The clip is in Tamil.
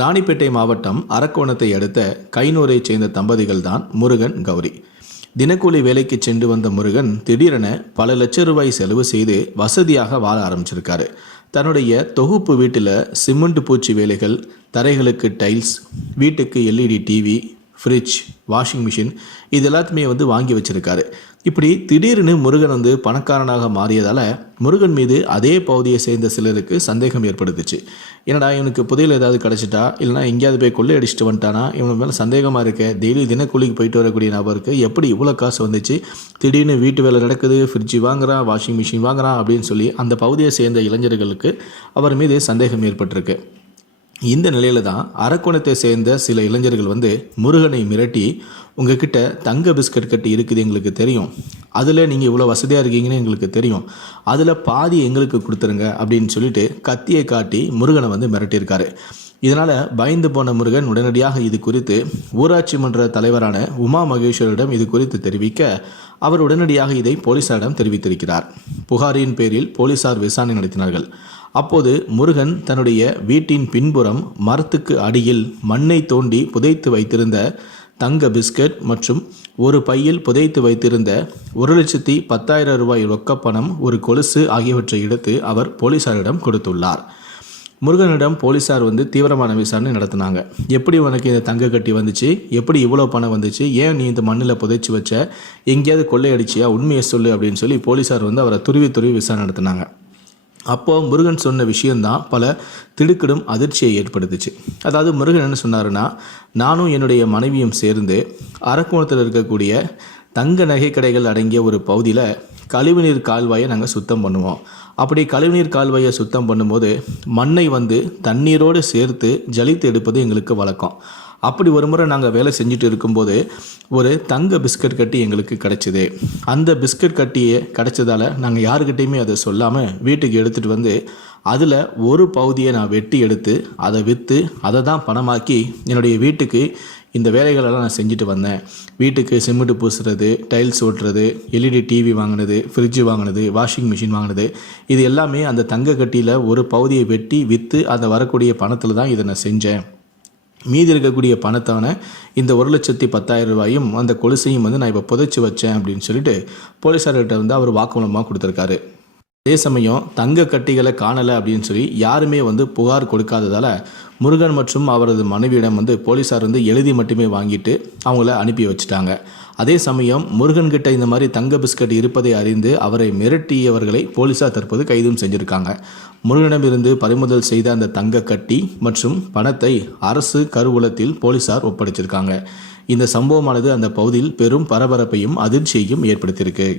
ராணிப்பேட்டை மாவட்டம் அரக்கோணத்தை அடுத்த கைனூரைச் சேர்ந்த தம்பதிகள் தான் முருகன் கௌரி. தினக்கூலி வேலைக்கு சென்று வந்த முருகன் திடீரென பல லட்சம் ரூபாய் செலவு செய்து வசதியாக வாழ ஆரம்பிச்சிருக்காரு. தன்னுடைய தொகுப்பு வீட்டில் சிமெண்ட் பூச்சி வேலைகள் தரைகளுக்கு டைல்ஸ் வீட்டுக்கு LED TV fridge washing machine இது எல்லாத்தையுமே வந்து வாங்கி வச்சுருக்காரு. இப்படி திடீர்னு முருகன் வந்து பணக்காரனாக மாறியதால் முருகன் மீது அதே பகுதியை சேர்ந்த சிலருக்கு சந்தேகம் ஏற்படுத்துச்சு. என்னடா இவனுக்கு புதையில் ஏதாவது கிடச்சிட்டா? இல்லைனா எங்கேயாவது போய் கொள்ளை அடிச்சுட்டு வந்துட்டானா? இவனுக்கு மேலே சந்தேகமாக இருக்க? டெய்லி தினக்கூலிக்கு போயிட்டு வரக்கூடிய நபருக்கு எப்படி இவ்வளோ காசு வந்துச்சு? திடீர்னு வீட்டு வேலை நடக்குது ஃப்ரிட்ஜ் வாங்குறான் வாஷிங் மிஷின் வாங்குறான் அப்படின்னு சொல்லி அந்த பகுதியை சேர்ந்த இளைஞர்களுக்கு அவர் மீது சந்தேகம் ஏற்பட்டிருக்கு. இந்த நிலையில தான் அரக்கோணத்தை சேர்ந்த சில இளைஞர்கள் வந்து முருகனை மிரட்டி உங்ககிட்ட தங்க பிஸ்கட் கட்டி இருக்குது எங்களுக்கு தெரியும். அதில் நீங்கள் இவ்வளோ வசதியாக இருக்கீங்கன்னு எங்களுக்கு தெரியும். அதில் பாதி எங்களுக்கு கொடுத்துருங்க அப்படின்னு சொல்லிட்டு கத்தியை காட்டி முருகனை வந்து மிரட்டியிருக்காரு. இதனால் பயந்து போன முருகன் உடனடியாக இது குறித்து ஊராட்சி மன்ற தலைவரான உமா மகேஸ்வரிடம் இது குறித்து தெரிவிக்க அவர் உடனடியாக இதை போலீசாரிடம் தெரிவித்திருக்கிறார். புகாரின் பேரில் போலீசார் விசாரணை நடத்தினார்கள். அப்போது முருகன் தன்னுடைய வீட்டின் பின்புறம் மரத்துக்கு அடியில் மண்ணை தோண்டி புதைத்து வைத்திருந்த தங்க பிஸ்கட் மற்றும் ஒரு பையில் புதைத்து வைத்திருந்த ஒரு லட்சத்தி பத்தாயிரம் ரூபாய் ரொக்கப்பணம் ஒரு கொலுசு ஆகியவற்றை எடுத்து அவர் போலீசாரிடம் கொடுத்துள்ளார். முருகனிடம் போலீசார் வந்து தீவிரமான விசாரணை நடத்தினாங்க. எப்படி உனக்கு இந்த தங்க கட்டி வந்துச்சு? எப்படி இவ்வளோ பணம் வந்துச்சு? ஏன் நீ இந்த மண்ணில் புதைச்சி வச்ச? எங்கேயாவது கொள்ளையடிச்சியா? உண்மையை சொல்லு அப்படின்னு சொல்லி போலீசார் வந்து அவரை துருவி துருவி விசாரணை நடத்தினாங்க. அப்போது முருகன் சொன்ன விஷயந்தான் பல திடுக்கிடும் அதிர்ச்சியை ஏற்படுத்துச்சு. அதாவது முருகன் என்ன சொன்னாருன்னா நானும் என்னுடைய மனைவியும் சேர்ந்து அரக்கோணத்தில் இருக்கக்கூடிய தங்க நகை கடைகள் அடங்கிய ஒரு பகுதியில் கழிவுநீர் கால்வாயை நாங்கள் சுத்தம் பண்ணுவோம். அப்படி கழிவுநீர் கால்வாயை சுத்தம் பண்ணும்போது மண்ணை வந்து தண்ணீரோடு சேர்த்து ஜலித்து எடுப்பது எங்களுக்கு வழக்கம். அப்படி ஒரு முறை நாங்கள் வேலை செஞ்சுட்டு இருக்கும்போது ஒரு தங்க பிஸ்கட் கட்டி எங்களுக்கு கிடச்சிது. அந்த பிஸ்கட் கட்டியே கிடைச்சதால நாங்கள் யாருக்கிட்டேயுமே அதை சொல்லாமல் வீட்டுக்கு எடுத்துகிட்டு வந்து அதில் ஒரு பகுதியை நான் வெட்டி எடுத்து அதை விற்று அதை தான் பணமாக்கி என்னுடைய வீட்டுக்கு இந்த வேலைகளெல்லாம் நான் செஞ்சுட்டு வந்தேன். வீட்டுக்கு சிமெண்ட் பூசுறது டைல்ஸ் ஓட்டுறது எல்இடி டிவி வாங்கினது ஃப்ரிட்ஜு வாங்கினது வாஷிங் மிஷின் வாங்கினது. இது எல்லாமே அந்த தங்க கட்டியில் ஒரு பகுதியை வெட்டி விற்று அந்த வரக்கூடிய பணத்தில் தான் இதை நான் செஞ்சேன். மீதி இருக்கக்கூடிய பணத்தான இந்த ஒரு லட்சத்தி பத்தாயிரம் ரூபாயும் அந்த கொலுசையும் வந்து நான் இப்போ புதைச்சி வச்சேன் அப்படின்னு சொல்லிட்டு போலீஸார்கிட்ட வந்து அவர் வாக்குமூலமாக கொடுத்துருக்காரு. அதே சமயம் தங்க கட்டிகளை காணலை அப்படின்னு சொல்லி யாருமே வந்து புகார் கொடுக்காததால் முருகன் மற்றும் அவரது மனைவியிடம் வந்து போலீஸார் வந்து எழுதி மட்டுமே வாங்கிட்டு அவங்கள அனுப்பி வச்சுட்டாங்க. அதே சமயம் முருகன்கிட்ட இந்த மாதிரி தங்க பிஸ்கட் இருப்பதை அறிந்து அவரை மிரட்டியவர்களை போலீஸார் தற்போது கைதும் செஞ்சுருக்காங்க. முருகனிடமிருந்து பறிமுதல் செய்த அந்த தங்க கட்டி மற்றும் பணத்தை அரசு கருவூலத்தில் போலீஸார் ஒப்படைச்சிருக்காங்க. இந்த சம்பவமானது அந்த பகுதியில் பெரும் பரபரப்பையும் அதிர்ச்சியையும் ஏற்படுத்தியிருக்கு.